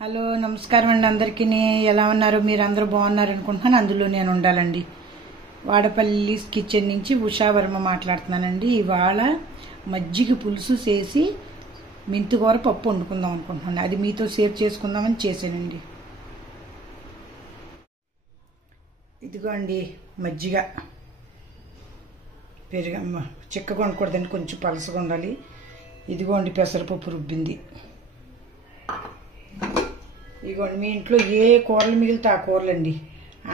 Hello నమస్కారం అండి అందరికీ. ఎలా ఉన్నారు? మీరు అందరూ బాగున్నారు అనుకుంటున్నాను. అందులో నేను ఉండాలండి. వాడపల్లి కిచెన్ నుంచి ఉషావర్మ మాట్లాడుతున్నానండి. ఇవాళ మజ్జిగ పులుసు చేసి మెంతికూర పప్పు వండుకుందాం అనుకుంటున్నాను. అది మీతో షేర్ చేసుకుందామని చేశానండి. ఇదిగో అండి మజ్జిగ. పెరుగు చిక్కగా ఉండకూడదండి, కొంచెం పలసగా ఉండాలి. ఇదిగోండి పెసరపప్పు రుబ్బింది. ఇదిగోండి మీ ఇంట్లో ఏ కూరలు మిగిలితే ఆ కూరలండి.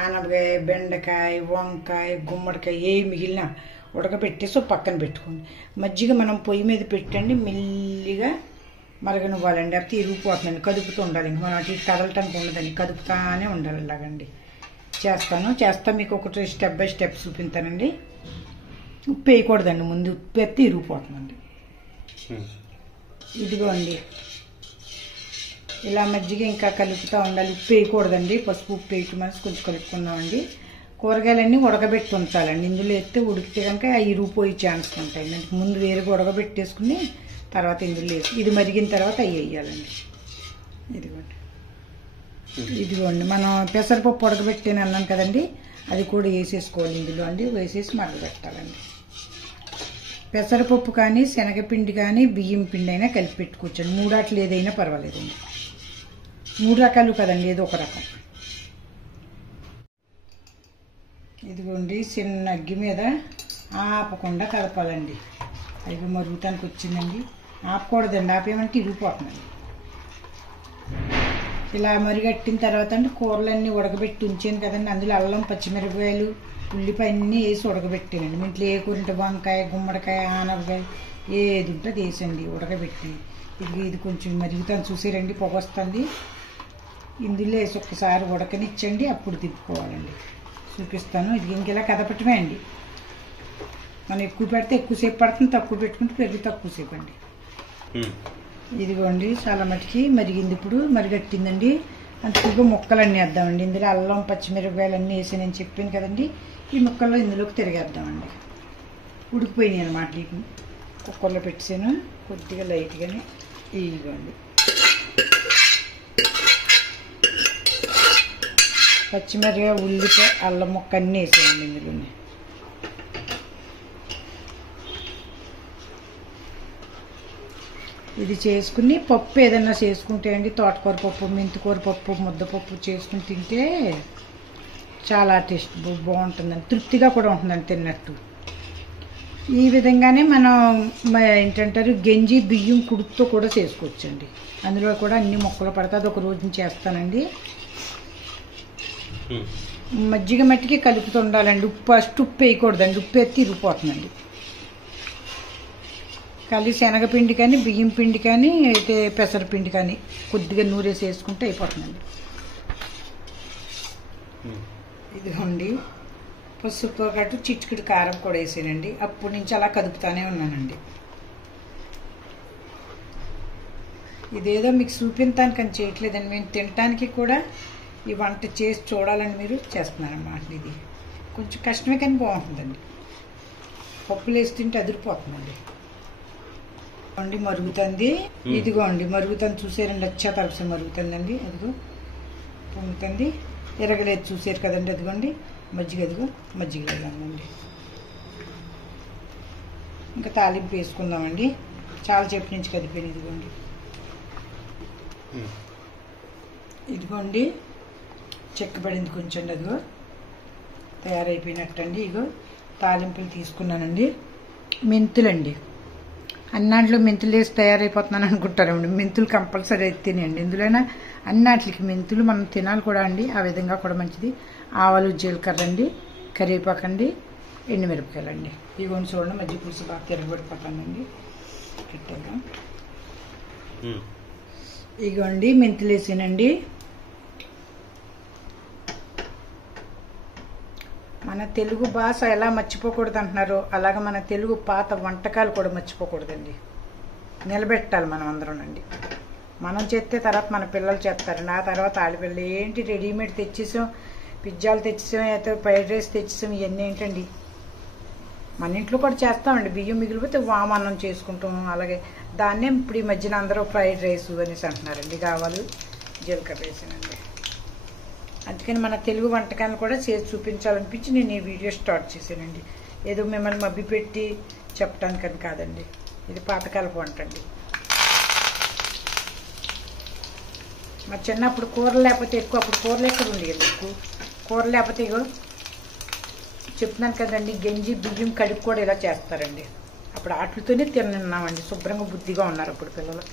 ఆనపకాయ, బెండకాయ, వంకాయ, గుమ్మడికాయ ఏ మిగిలినా ఉడకబెట్టేసి పక్కన పెట్టుకోండి. మజ్జిగ మనం పొయ్యి మీద పెట్టండి, మెల్లిగా మరగనివ్వాలండి. అది ఇరిగిపోతుందండి. కదుపుతూ ఉండాలి. ఇంక మనం అటు ఇటు కదలటానికి ఉండదండి, కదుపుతానే ఉండాలి. ఇలాగండి చేస్తా మీకు ఒకటి స్టెప్ బై స్టెప్ చూపిస్తానండి. ఉప్పు వేయకూడదండి, ముందు ఉప్పు వేస్తే ఇరిగిపోతుందండి. ఇదిగోండి ఇలా మజ్జిగ ఇంకా కలుపుతూ ఉండాలి. ఉప్పు వేయకూడదండి, పసుపు ఉప్పు వేయటం మనసు కొంచెం కలుపుకుందామండి. కూరగాయలన్నీ ఉడకబెట్టి ఉంచాలండి. ఇందులో వేస్తే ఉడికితే కనుక అవి ఇరిగిపోయే ఛాన్స్ ఉంటాయి. ముందు వేరుగా ఉడకబెట్టేసుకుని తర్వాత ఇందులో వేసి ఇది మరిగిన తర్వాత అవి వేయాలండి. ఇదిగోండి మనం పెసరపప్పు ఉడకబెట్టాను అన్నాను కదండి, అది కూడా వేసేసుకోవాలి ఇందులో అండి. వేసేసి మరగబెట్టాలండి. పెసరపప్పు కానీ శనగపిండి కానీ బియ్యం పిండి అయినా కలిపి పెట్టుకోవచ్చండి. మూడాట్లు ఏదైనా పర్వాలేదండి. 3 రకాలు కదండి, ఏదో ఒక రకం. ఇదిగోండి చిన్న అగ్గి మీద ఆపకుండా కలపాలండి. అవి మరుగుతానికి వచ్చిందండి. ఆపకూడదండి, ఆపేమంటే ఇరిగిపోతుందండి. ఇలా మరిగట్టిన తర్వాత అండి కూరలన్నీ ఉడకబెట్టి ఉంచాను కదండి. అందులో అల్లం, పచ్చిమిరపకాయలు, ఉల్లిపాయ అన్నీ వేసి ఉడకబెట్టానండి. మీ ఇంట్లో ఏ కూరంటే వంకాయ, గుమ్మడికాయ, ఆనపకాయ ఏది ఉంటే అది వేసండి ఉడకబెట్టి. ఇది కొంచెం మరుగుతాను చూసారండి, పొగ వస్తుంది. ఇందులో వేసి ఒక్కసారి ఉడకనిచ్చండి, అప్పుడు తిప్పుకోవాలండి. చూపిస్తాను. ఇది ఇంకెలా కదపటమే అండి. మనం ఎక్కువ పెడితే ఎక్కువసేపు పడుతుంది, తక్కువ పెట్టుకుంటే పెరుగు తక్కువసేపు అండి. ఇదిగోండి చాలా మటుకి మరిగింది. ఇప్పుడు మరిగట్టిందండి. అంతగా ముక్కలన్నీ వేద్దామండి. ఇందులో అల్లం, పచ్చిమిరపకాయలు అన్నీ వేసి నేను చెప్పాను కదండి. ఈ ముక్కల్లో ఇందులోకి తిరిగేద్దామండి. ఉడికిపోయినాయి అనమాట. నీకు కుక్కర్లో పెట్టాను కొద్దిగా లైట్గానే. ఇదిగోండి పచ్చిమిరపకాయ, ఉల్లిపాయ, అల్లం ముక్క అన్నీ వేసామండి ఇందులో. ఇది చేసుకుని పప్పు ఏదన్నా చేసుకుంటే అండి, తోటకూర పప్పు, మెంతికూర పప్పు, ముద్దపప్పు చేసుకుని తింటే చాలా టేస్ట్ బాగుంటుందండి. తృప్తిగా కూడా ఉంటుందండి తిన్నట్టు. ఈ విధంగానే మనం ఏంటంటారు గంజి బియ్యం కుడుతో కూడా చేసుకోవచ్చండి. అందులో కూడా అన్ని మొక్కలు పడతాయి. అది ఒక రోజున చేస్తానండి. మజ్జిగ మట్టికి కలుపుతూ ఉండాలండి. ఫస్ట్ ఉప్పు వేయకూడదండి, ఉప్పు ఎత్తి ఇరిగిపోతుందండి. కలిసి శనగపిండి కానీ బియ్యం పిండి కానీ అయితే పెసరపిండి కానీ కొద్దిగా నూరేసి వేసుకుంటే అయిపోతుందండి. ఇదిగోండి పసుపు కట్టు చిటికిడి కారం కూడా వేసానండి. అప్పటి నుంచి అలా కదుపుతానే ఉన్నానండి. ఇదేదో మీకు చూపించడానికని చేయట్లేదండి, మేము తినటానికి కూడా ఈ వంట చేసి చూడాలని మీరు చేస్తున్నారన్నమాట. ఇది కొంచెం కష్టమే కానీ బాగుంటుందండి. పప్పులు వేసి తింటే అదిరిపోతుందండి. అండి మరుగుతుంది. ఇదిగోండి మరుగుతుంది చూసారండి. వచ్చా తరపు మరుగుతుందండి. అదిగో పొంగుతుంది. ఎరగలేదు చూసారు కదండి. అదిగోండి మజ్జిగ, అదిగో మజ్జిగ లేదండి. ఇంకా తాలింపు వేసుకుందామండి. చాలా సేపు నుంచి కదిపోయింది. ఇదిగోండి ఇదిగోండి చెక్కబడింది కొంచెం. అదిగో తయారైపోయినట్టండి. ఇగో తాలింపులు తీసుకున్నానండి. మెంతులండి. అన్నాట్లో మెంతులు వేసి తయారైపోతున్నాను అనుకుంటారండి. మెంతులు కంపల్సరీ అయితే తినండి. ఎందులోనైనా అన్నాట్లకి మెంతులు మనం తినాలి కూడా అండి. ఆ విధంగా కూడా మంచిది. ఆవాలు, జీలకర్ర అండి, కరివేపాకు అండి, ఎండుమిరపకాయలు అండి. ఇవన్నీ చూడండి మజ్జిగ పులుసు బాగా తిరగబడిపోతానండి. పెట్టేద్దాం. ఇగోండి మెంతులు వేసానండి. మన తెలుగు భాష ఎలా మర్చిపోకూడదు అంటున్నారో అలాగే మన తెలుగు పాత వంటకాలు కూడా మర్చిపోకూడదండి. నిలబెట్టాలి మనం అందరం అండి. మనం చేస్తే తర్వాత మన పిల్లలు చేస్తారండి. ఆ తర్వాత ఆడపిల్లలు ఏంటి రెడీమేడ్ తెచ్చేసాం, పిజ్జాలు తెచ్చేసాం, అయితే ఫ్రైడ్ రైస్ తెచ్చేసాం. ఇవన్నీ ఏంటండి మన ఇంట్లో కూడా చేస్తామండి. బియ్యం మిగిలిపోతే వామన్నం చేసుకుంటాం. అలాగే దాన్నే ఇప్పుడు ఈ మధ్యన అందరూ ఫ్రైడ్ రైస్ అనేసి అంటున్నారండి. కావాలి జీలకర్ర వేసానండి. అందుకని మన తెలుగు వంటకాలను కూడా చేసి చూపించాలనిపించి నేను ఈ వీడియో స్టార్ట్ చేశానండి. ఏదో మిమ్మల్ని మభ్య పెట్టి చెప్పడానికని కాదండి, ఇది పాతకాలపు వంట అండి. మా చిన్నప్పుడు కూరలు లేకపోతే ఎక్కువ, అప్పుడు కూరలు ఎక్కడ ఉండేది ఎక్కువ, కూరలు లేకపోతే ఇగో చెప్తున్నాను కదండి, గంజి బియ్యం కడిగి కూడా ఇలా చేస్తారండి. అప్పుడు వాటితోనే తిన్నామండి, శుభ్రంగా బుద్ధిగా ఉన్నారు అప్పుడు పిల్లలు.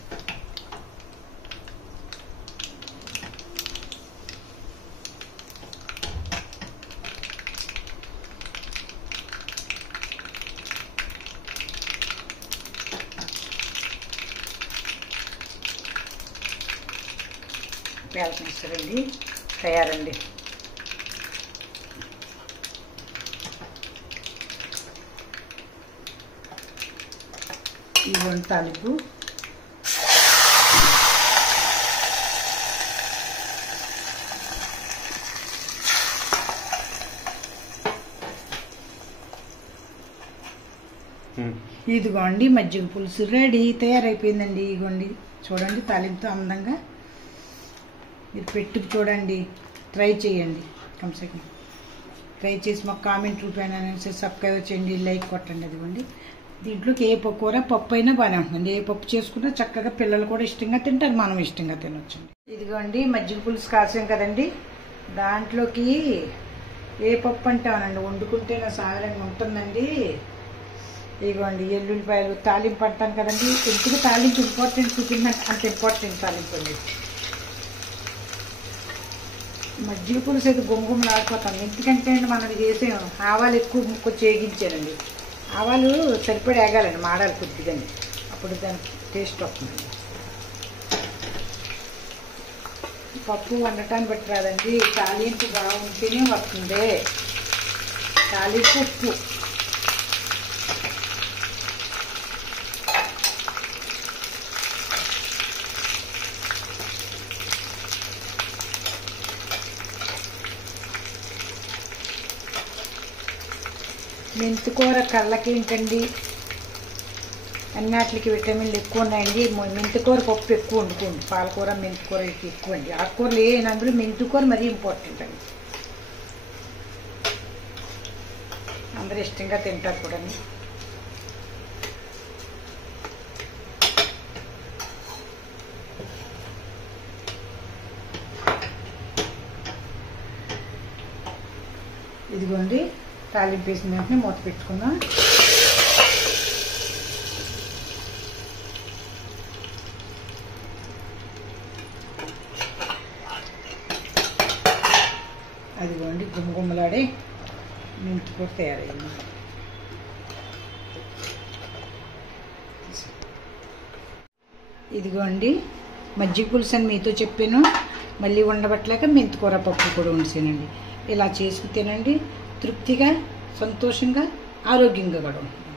పేలక మిక్సరండి తయారండి. ఇదిగోండి తాలింపు. ఇదిగోండి మజ్జిగ పులుసు రెడీ తయారైపోయిందండి. ఇదిగోండి చూడండి తాలింపుతో అందంగా. మీరు పెట్టుకు చూడండి, ట్రై చేయండి. కంసకి ట్రై చేసి మాకు కామెంట్ రూపాయన సబ్స్క్రైబ్ చేయండి, లైక్ కొట్టండి. అదిగోండి దీంట్లోకి ఏ కూర పప్పు అయినా బాగానే ఉంటుందండి. ఏ పప్పు చేసుకున్నా చక్కగా పిల్లలు కూడా ఇష్టంగా తింటారు, మనం ఇష్టంగా తినొచ్చండి. ఇదిగోండి మజ్జిగ పులుసు కాసాం కదండి, దాంట్లోకి ఏ పప్పు అంటామనండి వండుకుంటే నా సాధారణంగా ఉంటుందండి. ఇదిగోండి ఎల్లుల్లిపాయలు తాలింపు అంటాను కదండి. ఎందుకు తాలింపు ఇంపార్టెంట్ చూపించాను, అంత ఇంపార్టెంట్ తాలింపు అండి. మజ్జిగ పులుసు అయితే గుమ్మగుమ్మలు ఆడిపోతాం. ఎందుకంటే అండి మనం చేసే ఆవాలు ఎక్కువ ముక్క చేగించానండి. ఆవాలు సరిపడి ఏగాలండి, మాడాలి కొద్దిగాని, అప్పుడు దానికి టేస్ట్ వస్తుందండి. పప్పు వండటాన్ని బట్టి రాదండి, తాలింపు బాగుంటేనే వస్తుంది. తాలింపు ఉప్పు మెంతికూర కళ్ళకేంటండి, అన్నిటికి విటమిన్లు ఎక్కువ ఉన్నాయండి. మెంతికూర పప్పు ఎక్కువ వండుకోండి, పాలకూర మెంతికూర ఎక్కువ అండి. ఆకుకూరలు అందులో మెంతికూర మరీ ఇంపార్టెంట్ అండి, అందరూ ఇష్టంగా తింటారు కూడా. ఇదిగోండి తాలింపు వేసిన వెంటనే మూత పెట్టుకుందాం. అదిగోండి గుమ్మగుమ్మలాడే మెంతికూర తయారైంది. ఇదిగోండి మజ్జిగ పులుసు అని మీతో చెప్పాను, మళ్ళీ ఉండబట్టలేక మెంతికూర పప్పు కూడా వండిసానండి. ఇలా చేసుకు తినండి, తృప్తిగా సంతోషంగా ఆరోగ్యంగా కూడా ఉంటుంది.